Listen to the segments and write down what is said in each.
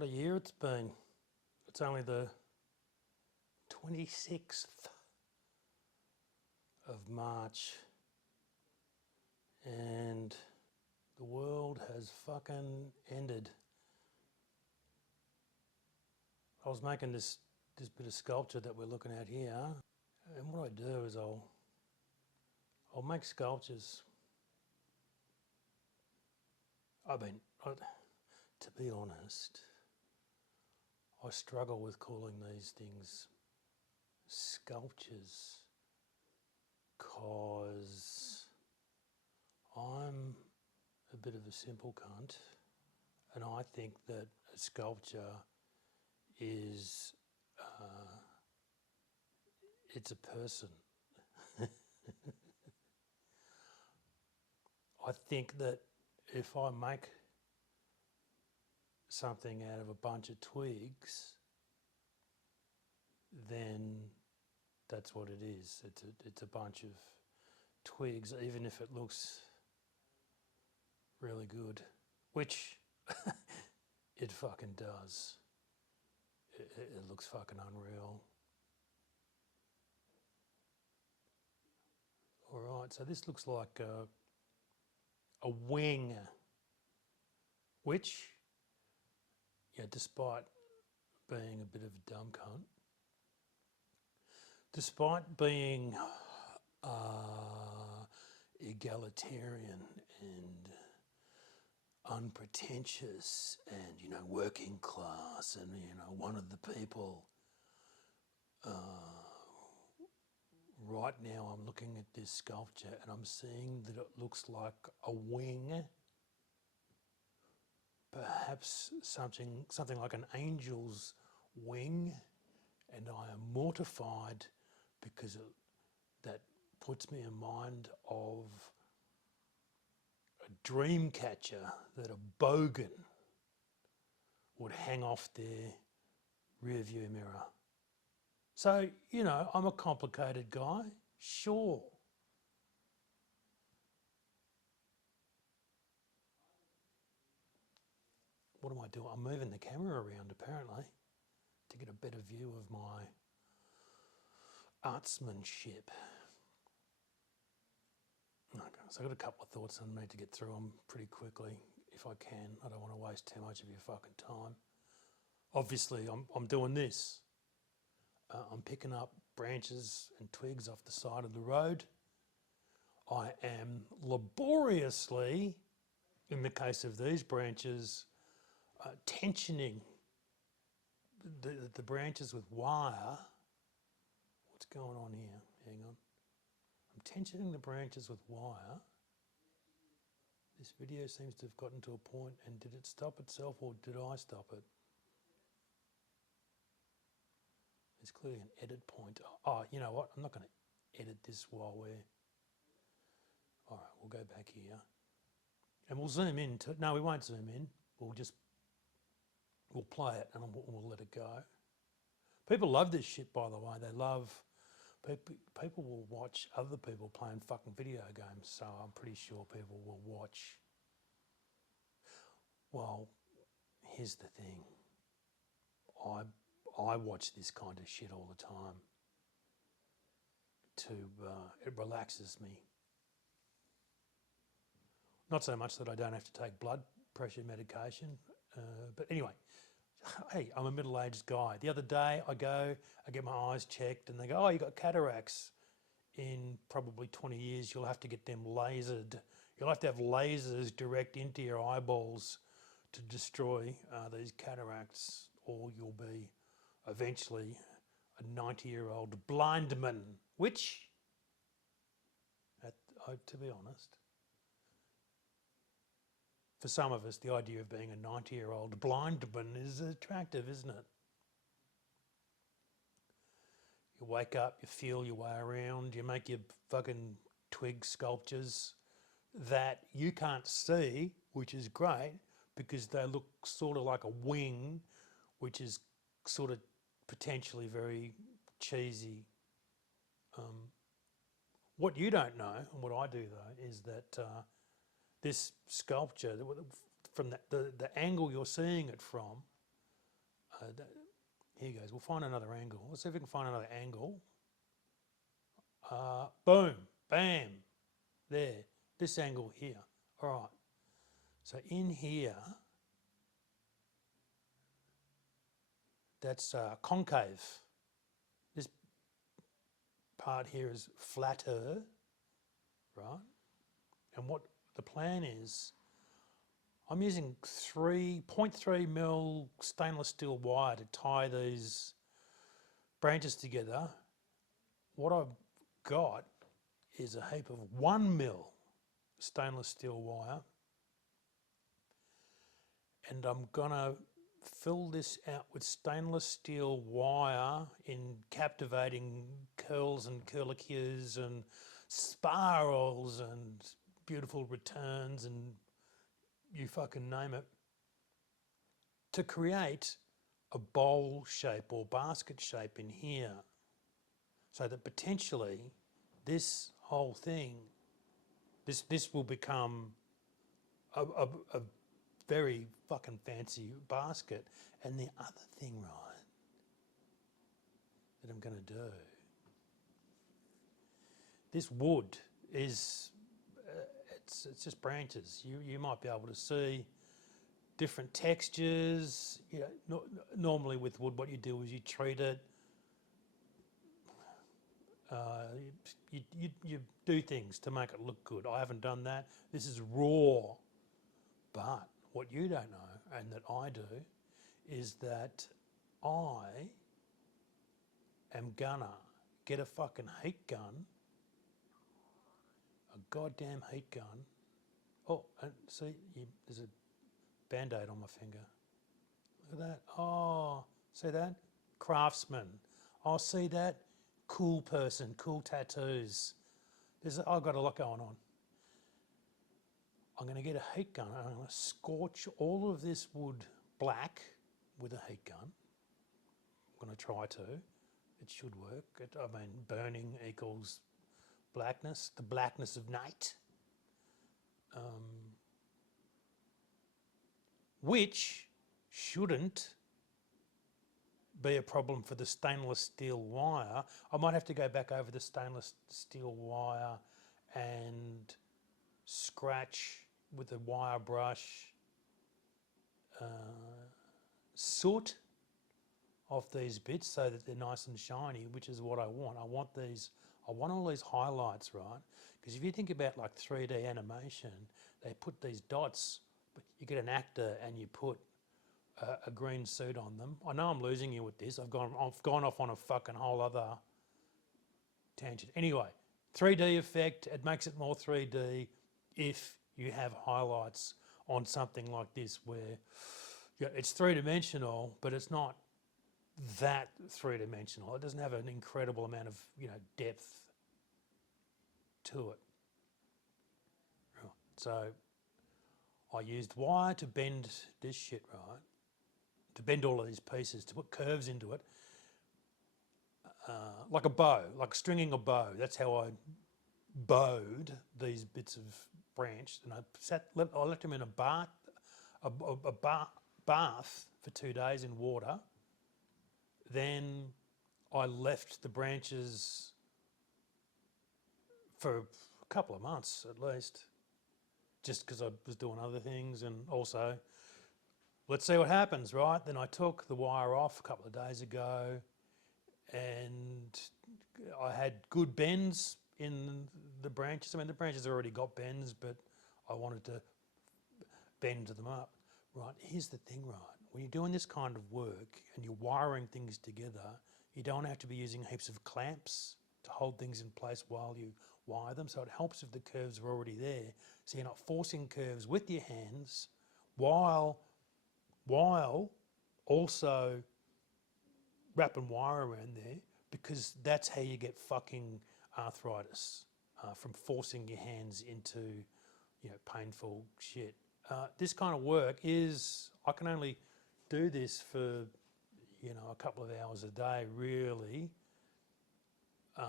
What a year it's been. It's only the 26th of March and the world has fucking ended. I was making this bit of sculpture that we're looking at here, and what I do is I'll make sculptures. To be honest, I struggle with calling these things sculptures because I'm a bit of a simple cunt, and I think that a sculpture is it's a person. I think that if I make something out of a bunch of twigs, then that's what it is. It's a bunch of twigs, even if it looks really good, which it fucking does. It looks fucking unreal. All right, so this looks like a wing, which, yeah, despite being a bit of a dumb cunt, despite being egalitarian and unpretentious and, working class and, one of the people, right now I'm looking at this sculpture and I'm seeing that it looks like a wing, perhaps something like an angel's wing, and I am mortified because that puts me in mind of a dream catcher that a bogan would hang off their rear view mirror. So, I'm a complicated guy, sure. What am I doing? I'm moving the camera around apparently to get a better view of my artsmanship. Okay, so I've got a couple of thoughts I need to get through them pretty quickly if I can. I don't want to waste too much of your fucking time. Obviously, I'm doing this. I'm picking up branches and twigs off the side of the road. I am laboriously, in the case of these branches, tensioning the branches with wire. What's going on here? Hang on. I'm tensioning the branches with wire. This video seems to have gotten to a point, and did it stop itself or did I stop it? There's clearly an edit point. Oh, you know what? I'm not going to edit this while we're... All right, we'll go back here. And we'll zoom in. No, we won't zoom in. We'll play it and we'll let it go. People love this shit, by the way. They love... People will watch other people playing fucking video games, so I'm pretty sure people will watch... Well, here's the thing. I watch this kind of shit all the time. It relaxes me. Not so much that I don't have to take blood pressure medication, but anyway, hey, I'm a middle-aged guy. The other day I get my eyes checked and they go, oh, you got cataracts. In probably 20 years you'll have to get them lasered. You'll have to have lasers direct into your eyeballs to destroy these cataracts, or you'll be eventually a 90-year-old blind man, which, to be honest, for some of us, the idea of being a 90-year-old blind man is attractive, isn't it? You wake up, you feel your way around, you make your fucking twig sculptures that you can't see, which is great, because they look sort of like a wing, which is sort of potentially very cheesy. What you don't know, and what I do though, is that this sculpture, from the angle you're seeing it from, Here goes. We'll find another angle. Let's see if we can find another angle. Boom, bam, there. This angle here. All right. So in here, that's concave. This part here is flatter, right? And what the plan is, I'm using 0.3 mil stainless steel wire to tie these branches together. What I've got is a heap of 1 mil stainless steel wire, and I'm gonna fill this out with stainless steel wire in captivating curls and curlicues and spirals and beautiful returns and you fucking name it, to create a bowl shape or basket shape in here, so that potentially this whole thing, this will become a very fucking fancy basket. And the other thing, right, that I'm going to do, this wood is, it's just branches. You might be able to see different textures. You know, normally with wood, what you do is you treat it. You do things to make it look good. I haven't done that. This is raw. But what you don't know, and that I do, is that I am gonna get a fucking heat gun, a goddamn heat gun. Oh, and see, there's a Band-Aid on my finger. Look at that. Oh, see that? Craftsman. Oh, see that? Cool person, cool tattoos. I've got a lot going on. I'm going to get a heat gun and I'm going to scorch all of this wood black with a heat gun. I'm going to try to. It should work. Burning equals blackness, the blackness of night. Which shouldn't be a problem for the stainless steel wire. I might have to go back over the stainless steel wire and scratch with a wire brush soot off these bits so that they're nice and shiny, which is what I want. I want all these highlights, right? Because if you think about like 3D animation, they put these dots, but you get an actor and you put a green suit on them. I know I'm losing you with this. I've gone off on a fucking whole other tangent. Anyway, 3D effect, it makes it more 3D if you have highlights on something like this where it's three-dimensional, but it's not that three-dimensional. It doesn't have an incredible amount of depth to it. So I used wire to bend this shit, right? To bend all of these pieces, to put curves into it, like a bow, like stringing a bow. That's how I bowed these bits of branch, and I left them in a bath for 2 days in water. Then I left the branches for a couple of months at least, just because I was doing other things, and also let's see what happens, right? Then I took the wire off a couple of days ago, and I had good bends in the branches. I mean, the branches already got bends, but I wanted to bend them up, right? Here's the thing, right? When you're doing this kind of work and you're wiring things together, you don't have to be using heaps of clamps to hold things in place while you wire them. So it helps if the curves are already there, so you're not forcing curves with your hands while also wrapping wire around there, because that's how you get fucking arthritis from forcing your hands into painful shit. This kind of work is, I can only do this for a couple of hours a day really,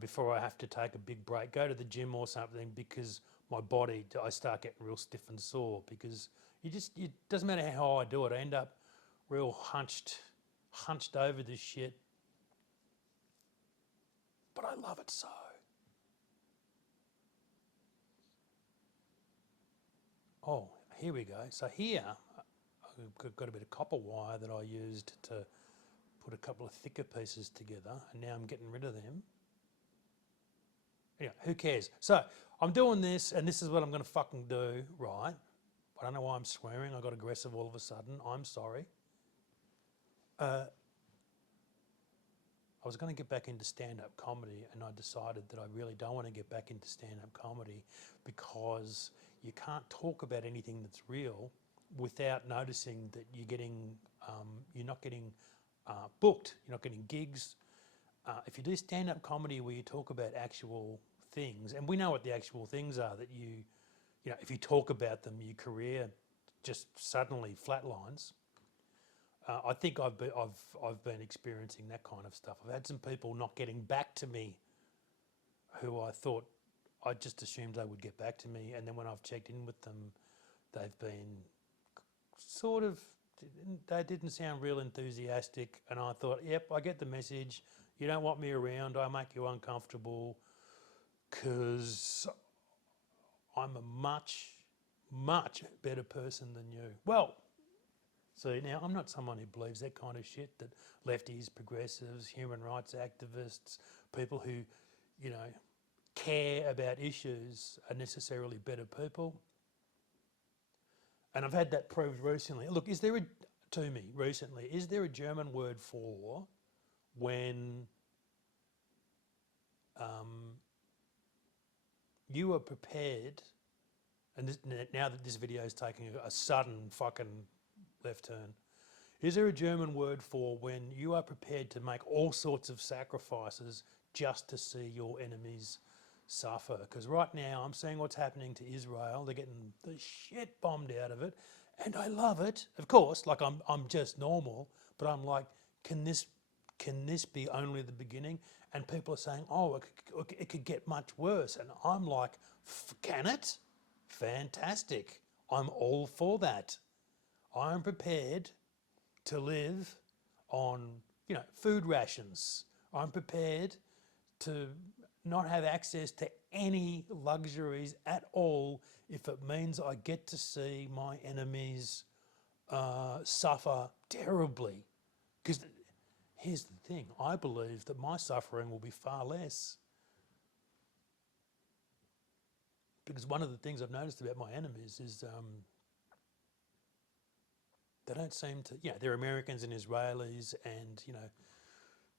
before I have to take a big break, go to the gym or something, because my body, I start getting real stiff and sore, because it doesn't matter how I do it, I end up real hunched hunched over this shit. But I love it so. Oh, here we go. So here, I've got a bit of copper wire that I used to put a couple of thicker pieces together, and now I'm getting rid of them. Yeah, who cares? So I'm doing this, and this is what I'm going to fucking do, right? I don't know why I'm swearing. I got aggressive all of a sudden. I'm sorry. I was going to get back into stand-up comedy, and I decided that I really don't want to get back into stand-up comedy because you can't talk about anything that's real without noticing that you're not getting booked, you're not getting gigs. If you do stand-up comedy where you talk about actual things, and we know what the actual things are, that if you talk about them, your career just suddenly flatlines. I think I've been experiencing that kind of stuff. I've had some people not getting back to me who I thought, I just assumed they would get back to me, and then when I've checked in with them, they've been sort of, they didn't sound real enthusiastic, and I thought, yep, I get the message. You don't want me around, I make you uncomfortable, because I'm a much, much better person than you. Well, see, now I'm not someone who believes that kind of shit, that lefties, progressives, human rights activists, people who, care about issues are necessarily better people. And I've had that proved recently. Look, is there a German word for when you are prepared, and now that this video is taking a sudden fucking left turn, is there a German word for when you are prepared to make all sorts of sacrifices just to see your enemies suffer? Because right now I'm seeing what's happening to Israel. They're getting the shit bombed out of it, and I love it. Of course, like I'm just normal, but I'm like, can this be only the beginning? And people are saying, oh, it could get much worse, and I'm like, can it? Fantastic! I'm all for that. I'm prepared to live on, food rations. I'm prepared to not have access to any luxuries at all if it means I get to see my enemies suffer terribly. Because here's the thing, I believe that my suffering will be far less. Because one of the things I've noticed about my enemies is they don't seem to, they're Americans and Israelis and,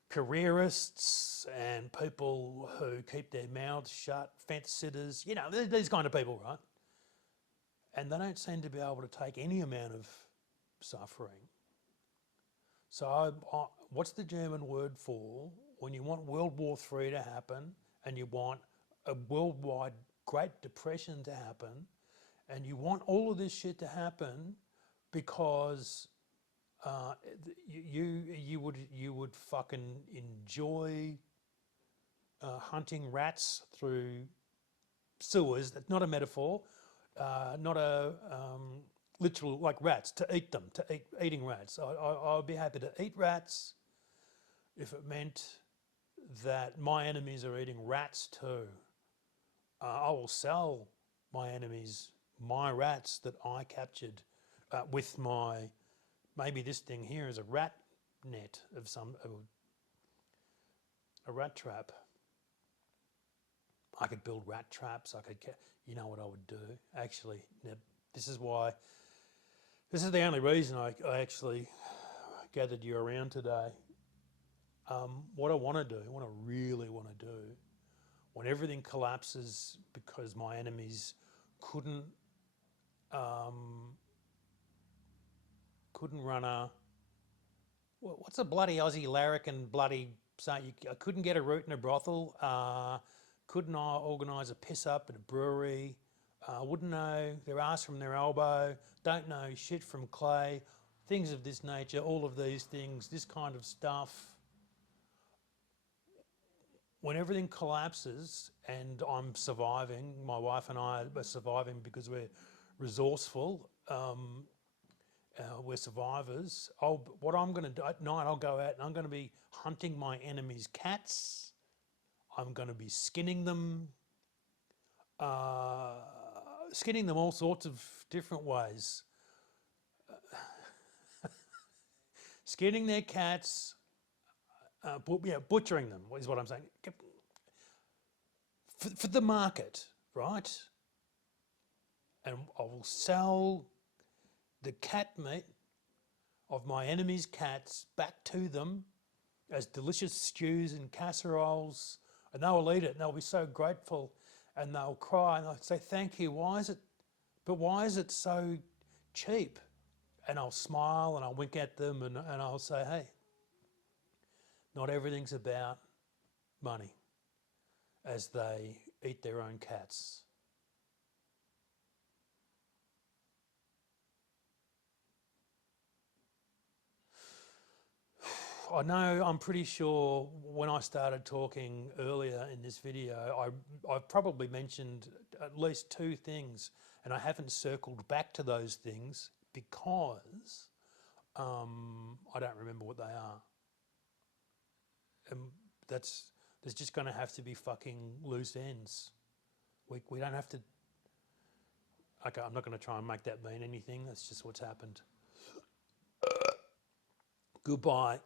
careerists and people who keep their mouths shut, fence sitters, these kind of people, right? And they don't seem to be able to take any amount of suffering. So what's the German word for when you want World War III to happen and you want a worldwide Great Depression to happen and you want all of this shit to happen because you would fucking enjoy hunting rats through sewers? That's not a metaphor, not a literal, like rats, to eat them, eating rats. I would be happy to eat rats if it meant that my enemies are eating rats too. I will sell my enemies my rats that I captured with my, maybe this thing here is a rat net of a rat trap. I could build rat traps. You know what I would do? Actually, this is the only reason I actually gathered you around today. What I want to do, what I really want to do, when everything collapses because my enemies couldn't run what's a bloody Aussie larrikin bloody saying? I couldn't get a root in a brothel. Couldn't organise a piss up at a brewery. Wouldn't know their arse from their elbow. Don't know shit from clay. Things of this nature. All of these things. This kind of stuff. When everything collapses and I'm surviving, my wife and I are surviving because we're resourceful. we're survivors. What I'm going to do at night, I'll go out and I'm going to be hunting my enemy's cats. I'm going to be skinning them all sorts of different ways. Skinning their cats, butchering them is what I'm saying. For the market, right? And I will sell the cat meat of my enemy's cats back to them as delicious stews and casseroles, and they will eat it and they'll be so grateful and they'll cry and they'll say, thank you, why is it so cheap? And I'll smile and I'll wink at them and I'll say, hey, not everything's about money, as they eat their own cats. I know, I'm pretty sure when I started talking earlier in this video, I've probably mentioned at least 2 things, and I haven't circled back to those things because I don't remember what they are. And there's just going to have to be fucking loose ends. We don't have to... Okay, I'm not going to try and make that mean anything. That's just what's happened. Goodbye.